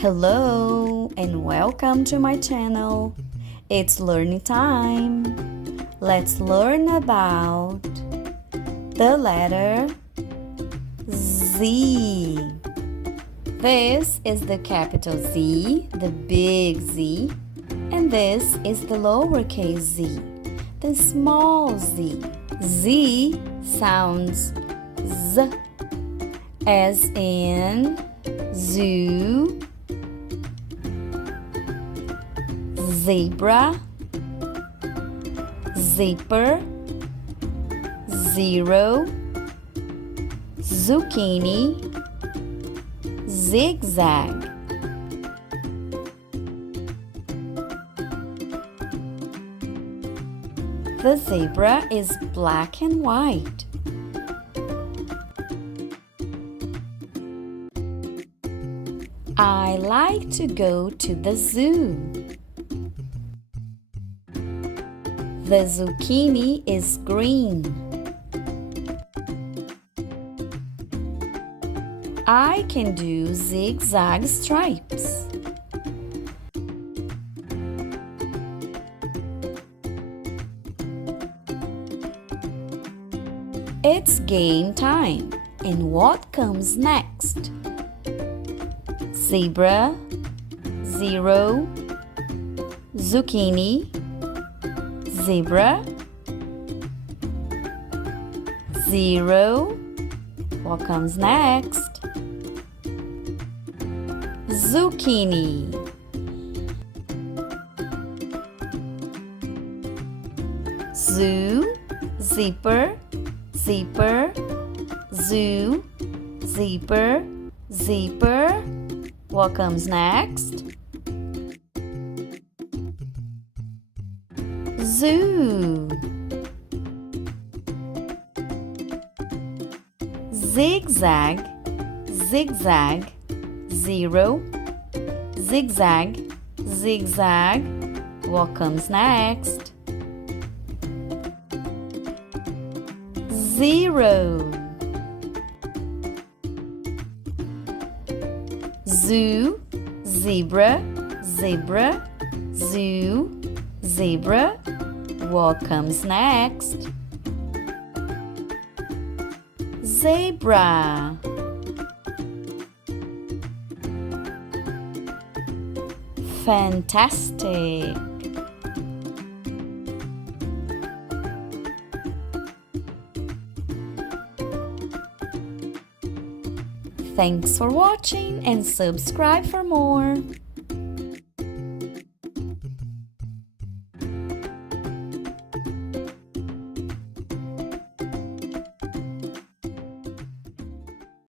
Hello and welcome to my channel. It's learning time. Let's learn about the letter Z. This is the capital Z, the big Z, and this is the lowercase z, the small z. Z sounds Z, as in zoo, zebra, zipper, zero, zucchini, zigzag. The zebra is black and white. I like to go to the zoo. The zucchini is green. I can do zigzag stripes. It's game time. And what comes next? Zebra, zero, zucchini, zebra, zero. What comes next? Zucchini. Zoo, zipper, zipper, zoo, zipper, zipper. What comes next? Zoo. Zigzag, zigzag, zero, zigzag, zigzag. What comes next? Zero. Zoo, zebra, zebra, zoo, zebra. What comes next? Zebra. Fantastic! Thanks for watching and subscribe for more.